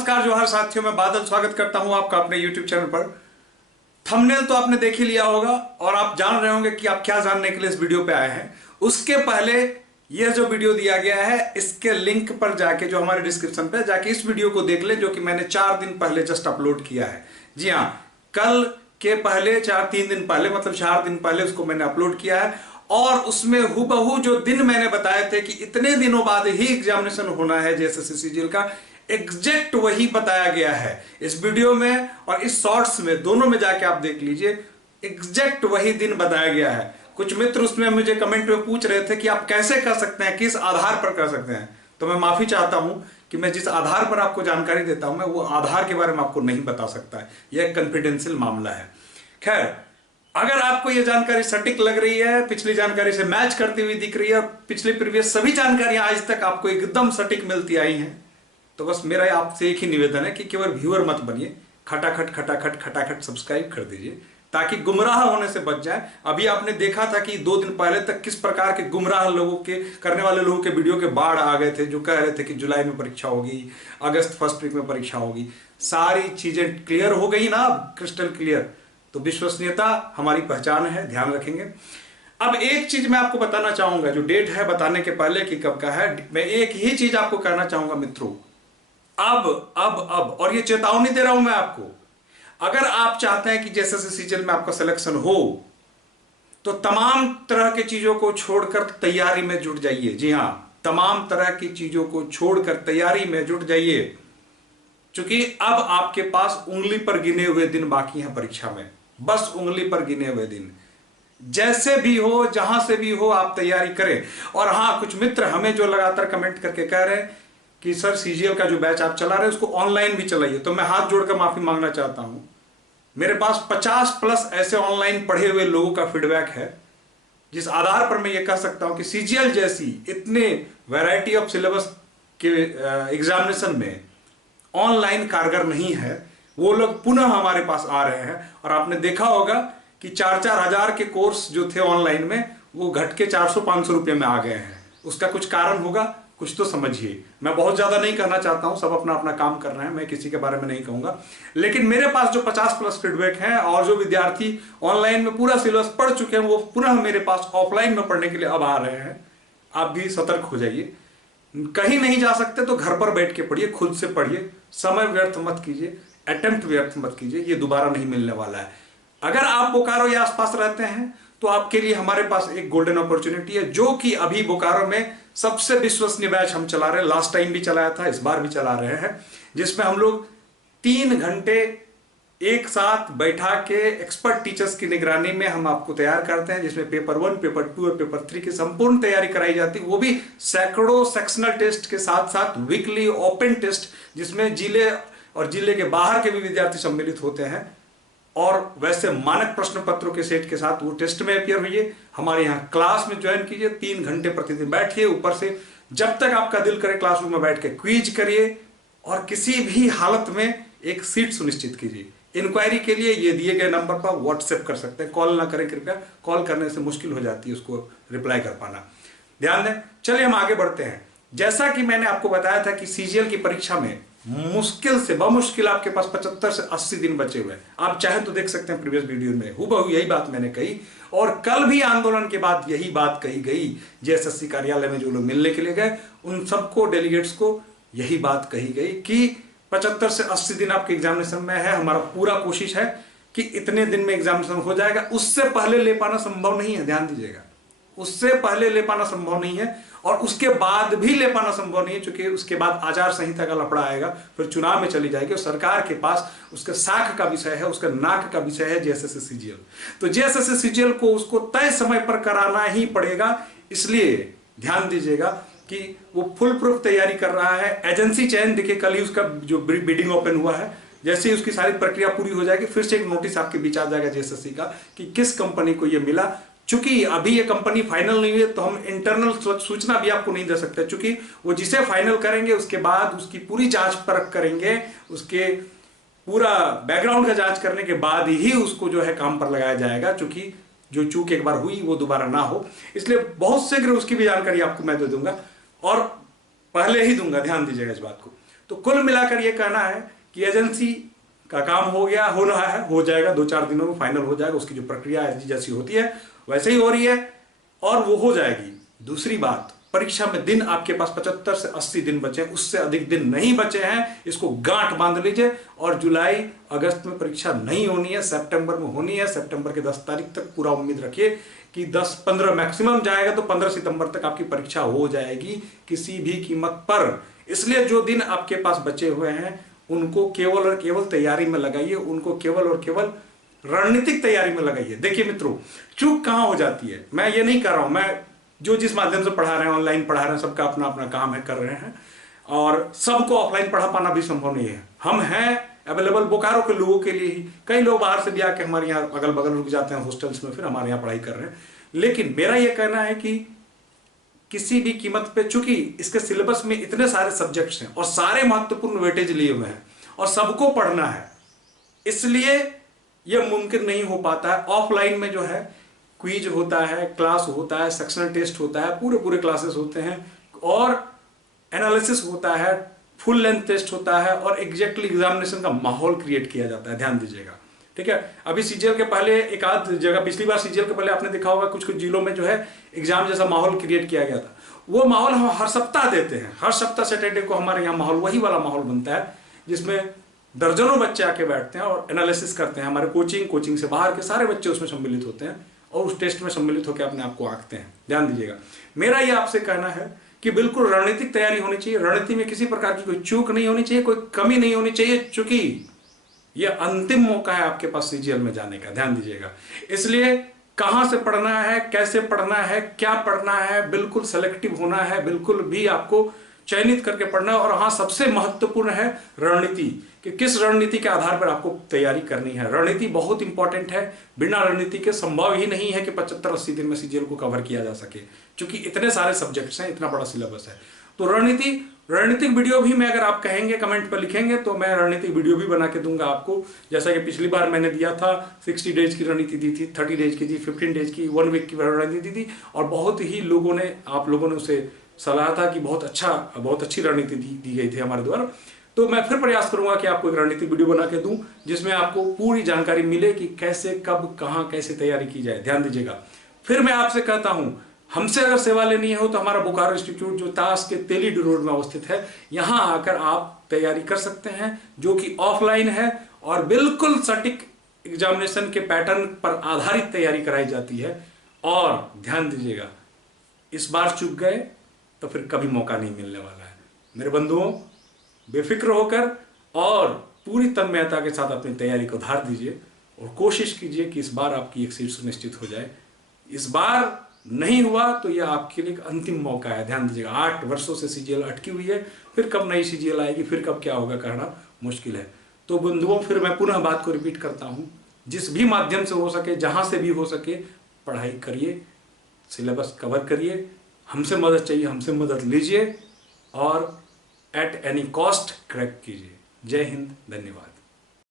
नमस्कार जोहार साथियों, मैं बादल स्वागत करता हूं आपका अपने YouTube चैनल पर। थंबनेल तो आपने देख ही लिया होगा और आप जान रहे होंगे कि आप क्या जानने के लिए इस वीडियो पे आए हैं। उसके पहले यह जो वीडियो दिया गया है, इसके लिंक पर जाके, जो हमारे डिस्क्रिप्शन पे जाके इस वीडियो को देख लें, जो कि मैंने 4 दिन पहले जस्ट अपलोड किया है। जी हाँ, कल के पहले 3 दिन पहले, मतलब 4 दिन पहले उसको मैंने अपलोड किया है। और उसमें हुबहू जो दिन मैंने बताए थे कि इतने दिनों बाद ही एग्जामिनेशन होना है जेएसएससी सीजीएल का, एग्जैक्ट वही बताया गया है इस वीडियो में और इस शॉर्ट्स में, दोनों में जाके आप देख लीजिए। एग्जैक्ट वही दिन बताया गया है। कुछ मित्र उसमें मुझे कमेंट में पूछ रहे थे कि आप कैसे कर सकते हैं, किस आधार पर कर सकते हैं। तो मैं माफी चाहता हूं कि मैं जिस आधार पर आपको जानकारी देता हूं, मैं वो आधार के बारे में आपको नहीं बता सकता है। यह कॉन्फिडेंशियल मामला है। खैर, अगर आपको यह जानकारी सटीक लग रही है, पिछली जानकारी से मैच करती हुई दिख रही है, पिछली प्रीवियस सभी जानकारियां आज तक आपको एकदम सटीक मिलती आई हैं, तो बस मेरा आपसे एक ही निवेदन है कि केवल व्यूअर मत बनिए। खटाखट खटाखट खटाखट सब्सक्राइब कर दीजिए ताकि गुमराह होने से बच जाए। अभी आपने देखा था कि 2 दिन पहले तक किस प्रकार के गुमराह लोगों के, करने वाले लोगों के वीडियो के बाढ़ आ गए थे, जो कह रहे थे कि जुलाई में परीक्षा होगी, अगस्त फर्स्ट वीक में परीक्षा होगी। सारी चीजें क्लियर हो गई ना, क्रिस्टल क्लियर। तो विश्वसनीयता हमारी पहचान है, ध्यान रखेंगे। अब एक चीज मैं आपको बताना चाहूंगा, जो डेट है बताने के पहले कि कब का है, मैं एक ही चीज आपको कहना चाहूंगा मित्रों। अब और ये चेतावनी दे रहा हूं मैं आपको, अगर आप चाहते हैं कि जेएसएससी सीजीएल में आपका सिलेक्शन हो, तो तमाम तरह की चीजों को छोड़कर तैयारी में जुट जाइए। जी हां, तमाम तरह की चीजों को छोड़कर तैयारी में जुट जाइए, क्योंकि अब आपके पास उंगली पर गिने हुए दिन बाकी हैं परीक्षा में। बस उंगली पर गिने हुए दिन। जैसे भी हो, जहां से भी हो, आप तैयारी करें। और हां, कुछ मित्र हमें जो लगातार कमेंट करके कह रहे हैं कि सर सीजीएल का जो बैच आप चला रहे हैं उसको ऑनलाइन भी चलाइए, तो मैं हाथ जोड़कर माफी मांगना चाहता हूं। मेरे पास 50+ ऐसे ऑनलाइन पढ़े हुए लोगों का फीडबैक है, जिस आधार पर मैं ये कह सकता हूं कि सीजीएल जैसी इतने वैरायटी ऑफ सिलेबस के एग्जामिनेशन में ऑनलाइन कारगर नहीं है। वो लोग पुनः हमारे पास आ रहे हैं और आपने देखा होगा कि 4-4 हजार के कोर्स जो थे ऑनलाइन में, वो घट के 400-500 रुपये में आ गए हैं। उसका कुछ कारण होगा, कुछ तो समझिए। मैं बहुत ज्यादा नहीं कहना चाहता हूं, सब अपना अपना काम कर रहे हैं, मैं किसी के बारे में नहीं कहूंगा। लेकिन मेरे पास जो 50+ फीडबैक है और जो विद्यार्थी ऑनलाइन में पूरा सिलेबस पढ़ चुके हैं, वो पुनः मेरे पास ऑफलाइन में पढ़ने के लिए अब आ रहे हैं। आप भी सतर्क हो जाइए। कहीं नहीं जा सकते तो घर पर बैठ के पढ़िए, खुद से पढ़िए, समय व्यर्थ मत कीजिए, अटेम्प्ट व्यर्थ मत कीजिए, ये दोबारा नहीं मिलने वाला है। अगर आप बोकारो या आसपास रहते हैं तो आपके लिए हमारे पास एक गोल्डन अपॉर्चुनिटी है, जो कि अभी बोकारो में सबसे विश्वसनीय बैच हम चला रहे हैं। लास्ट टाइम भी चलाया था, इस बार भी चला रहे हैं, जिसमें हम लोग 3 घंटे एक साथ बैठा के एक्सपर्ट टीचर्स की निगरानी में हम आपको तैयार करते हैं, जिसमें पेपर 1, पेपर 2 और पेपर 3 की संपूर्ण तैयारी कराई जाती है। वो भी सैकड़ों सेक्शनल टेस्ट के साथ साथ वीकली ओपन टेस्ट, जिसमें जिले और जिले के बाहर के भी विद्यार्थी सम्मिलित होते हैं। और वैसे मानक प्रश्न पत्रों के सेट के साथ वो टेस्ट में अपियर हुई। हमारे यहाँ क्लास में ज्वाइन कीजिए, 3 घंटे प्रतिदिन बैठिए, ऊपर से जब तक आपका दिल करे क्लासरूम में बैठ के क्विज करिए और किसी भी हालत में एक सीट सुनिश्चित कीजिए। इंक्वायरी के लिए ये दिए गए नंबर पर व्हाट्सएप कर सकते हैं, कॉल ना करें कृपया, कॉल करने से मुश्किल हो जाती है उसको रिप्लाई कर पाना, ध्यान दें। चलिए हम आगे बढ़ते हैं। जैसा कि मैंने आपको बताया था कि सीजीएल की परीक्षा में मुश्किल से बमुश्किल आपके पास 75 से 80 दिन बचे हुए हैं। आप चाहे तो देख सकते हैं प्रीवियस वीडियो में, हुबहू यही बात मैंने कही और कल भी आंदोलन के बाद यही बात कही गई। जेएसएससी कार्यालय में जो लोग मिलने के लिए गए, उन सबको, डेलीगेट्स को यही बात कही गई कि 75 से 80 दिन आपके एग्जामिनेशन में है। हमारा पूरा कोशिश है कि इतने दिन में एग्जामिनेशन हो जाएगा। उससे पहले ले पाना संभव नहीं है, ध्यान दीजिएगा। उससे पहले ले पाना संभव नहीं है और उसके बाद भी ले पाना संभव नहीं है, क्योंकि उसके बाद आचार संहिता का लफड़ा आएगा, फिर चुनाव में चली जाएगी और सरकार के पास उसके साख का विषय है, उसका नाक का विषय है जेएसएससी सीजीएल। तो जेएसएससी सीजीएल को उसको तय समय पर कराना ही पड़ेगा। इसलिए ध्यान दीजिएगा कि वो फुल प्रूफ तैयारी कर रहा है। एजेंसी चयन, देखिए कल ही उसका जो बिडिंग ओपन हुआ है, जैसे ही उसकी सारी प्रक्रिया पूरी हो जाएगी, फिर से एक नोटिस आपके बीच आ जाएगा जेएसएससी का कि किस कंपनी को यह मिला। चूंकि अभी ये कंपनी फाइनल नहीं हुई है, तो हम इंटरनल सूचना भी आपको नहीं दे सकते, चूंकि वो जिसे फाइनल करेंगे उसके बाद उसकी पूरी जांच परख करेंगे, उसके पूरा बैकग्राउंड का जांच करने के बाद ही उसको जो है काम पर लगाया जाएगा, चूंकि जो चूक एक बार हुई वो दोबारा ना हो। इसलिए बहुत शीघ्र उसकी भी जानकारी आपको मैं दे दूंगा और पहले ही दूंगा, ध्यान दीजिएगा इस बात को। तो कुल मिलाकर ये कहना है कि एजेंसी का काम हो गया, हो रहा है, हो जाएगा, 2-4 दिनों में फाइनल हो जाएगा। उसकी जो प्रक्रिया है जैसी होती है वैसे ही हो रही है और वो हो जाएगी। दूसरी बात, परीक्षा में दिन आपके पास 75 से 80 दिन बचे, उससे अधिक दिन नहीं बचे हैं। इसको गांठ बांध लीजिए और जुलाई अगस्त में परीक्षा नहीं होनी है, सितंबर में होनी है। सितंबर के 10 तारीख तक पूरा उम्मीद रखिए कि 10-15 मैक्सिमम जाएगा तो 15 सितंबर तक आपकी परीक्षा हो जाएगी किसी भी कीमत पर। इसलिए जो दिन आपके पास बचे हुए हैं उनको केवल और केवल तैयारी में लगाइए, उनको केवल और केवल रणनीतिक तैयारी में लगाइए। देखिए मित्रों, चूक कहां हो जाती है, मैं ये नहीं कर रहा हूं, मैं जो जिस माध्यम से पढ़ा रहे हैं, ऑनलाइन पढ़ा रहे हैं, सबका अपना अपना काम है, कर रहे हैं और सबको ऑफलाइन पढ़ा पाना भी संभव नहीं है। हम हैं अवेलेबल बोकारो के लोगों के लिए ही। कई लोग बाहर से भी आके हमारे यहाँ अगल बगल रुक जाते हैं हॉस्टल्स में, फिर हमारे यहाँ पढ़ाई कर रहे हैं। लेकिन मेरा यह कहना है कि किसी भी कीमत पे, चूंकि इसके सिलेबस में इतने सारे सब्जेक्ट्स हैं और सारे महत्वपूर्ण वेटेज लिए हुए हैं और सबको पढ़ना है, इसलिए यह मुमकिन नहीं हो पाता है। ऑफलाइन में जो है क्विज होता है, क्लास होता है, सेक्शनल टेस्ट होता है, पूरे क्लासेस होते हैं और एनालिसिस होता है, फुल लेंथ टेस्ट होता है और एग्जैक्टली एग्जामिनेशन का माहौल क्रिएट किया जाता है। ध्यान दीजिएगा, ठीक है। अभी सीजीएल के पहले एक आध जगह, पिछली बार सीजीएल के पहले आपने देखा होगा कुछ जिलों में जो है एग्जाम जैसा माहौल क्रिएट किया गया था। वो माहौल हम हर सप्ताह देते हैं। हर सप्ताह सैटरडे को हमारे यहाँ माहौल वही वाला माहौल बनता है जिसमें दर्जनों बच्चे आके बैठते हैं और एनालिसिस करते हैं। हमारे कोचिंग से बाहर के सारे बच्चे उसमें सम्मिलित होते हैं और उस टेस्ट में सम्मिलित होकर अपने आप को आंकते हैं। ध्यान दीजिएगा, मेरा ये आपसे कहना है कि बिल्कुल रणनीतिक तैयारी होनी चाहिए। रणनीति में किसी प्रकार की कोई चूक नहीं होनी चाहिए, कोई कमी नहीं होनी चाहिए, चूंकि ये अंतिम मौका है आपके पास सीजीएल में जाने का। ध्यान दीजिएगा, इसलिए कहां से पढ़ना है, कैसे पढ़ना है, क्या पढ़ना है, बिल्कुल सेलेक्टिव होना है, बिल्कुल भी आपको चयनित करके पढ़ना है। और हाँ, सबसे महत्वपूर्ण है रणनीति, कि किस रणनीति के आधार पर आपको तैयारी करनी है। रणनीति बहुत इंपॉर्टेंट है। बिना रणनीति के संभव ही नहीं है कि 75-80 दिन में सीजीएल को कवर किया जा सके, क्योंकि इतने सारे सब्जेक्ट्स हैं, इतना बड़ा सिलेबस है। तो रणनीतिक वीडियो भी, मैं अगर आप कहेंगे कमेंट पर लिखेंगे तो मैं रणनीतिक वीडियो भी बना के दूंगा आपको। जैसा कि पिछली बार मैंने दिया था, 60 डेज की रणनीति दी थी, 30 डेज की दी, 15 डेज की, 1 वीक की रणनीति दी थी और बहुत ही लोगों ने, आप लोगों ने उसे सलाह था कि बहुत अच्छी रणनीति दी गई थी हमारे द्वारा। तो मैं फिर प्रयास करूंगा कि आपको एक रणनीतिक वीडियो बना के दूं जिसमें आपको पूरी जानकारी मिले कि कैसे, कब, कहां, कैसे तैयारी की जाए। ध्यान दीजिएगा, फिर मैं आपसे कहता हूं, हमसे अगर सेवा लेनी हो तो हमारा बोकारो इंस्टीट्यूट जो ताश के तेली रोड में अवस्थित है, यहां आकर आप तैयारी कर सकते हैं, जो कि ऑफलाइन है और बिल्कुल सटीक एग्जामिनेशन के पैटर्न पर आधारित तैयारी कराई जाती है। और ध्यान दीजिएगा, इस बार चूक गए तो फिर कभी मौका नहीं मिलने वाला है। मेरे बंधुओं, बेफिक्र होकर और पूरी तन्मयता के साथ अपनी तैयारी को धार दीजिए और कोशिश कीजिए कि इस बार आपकी एक सीट सुनिश्चित हो जाए। इस बार नहीं हुआ तो यह आपके लिए एक अंतिम मौका है। ध्यान दीजिएगा, 8 वर्षों से सीजीएल अटकी हुई है, फिर कब नई सीजीएल आएगी, फिर कब क्या होगा, कहना मुश्किल है। तो बंधुओं, फिर मैं पुनः बात को रिपीट करता हूं, जिस भी माध्यम से हो सके, जहां से भी हो सके, पढ़ाई करिए, सिलेबस कवर करिए। हमसे मदद चाहिए, हमसे मदद लीजिए और एट एनी कॉस्ट क्रैक कीजिए। जय हिंद, धन्यवाद।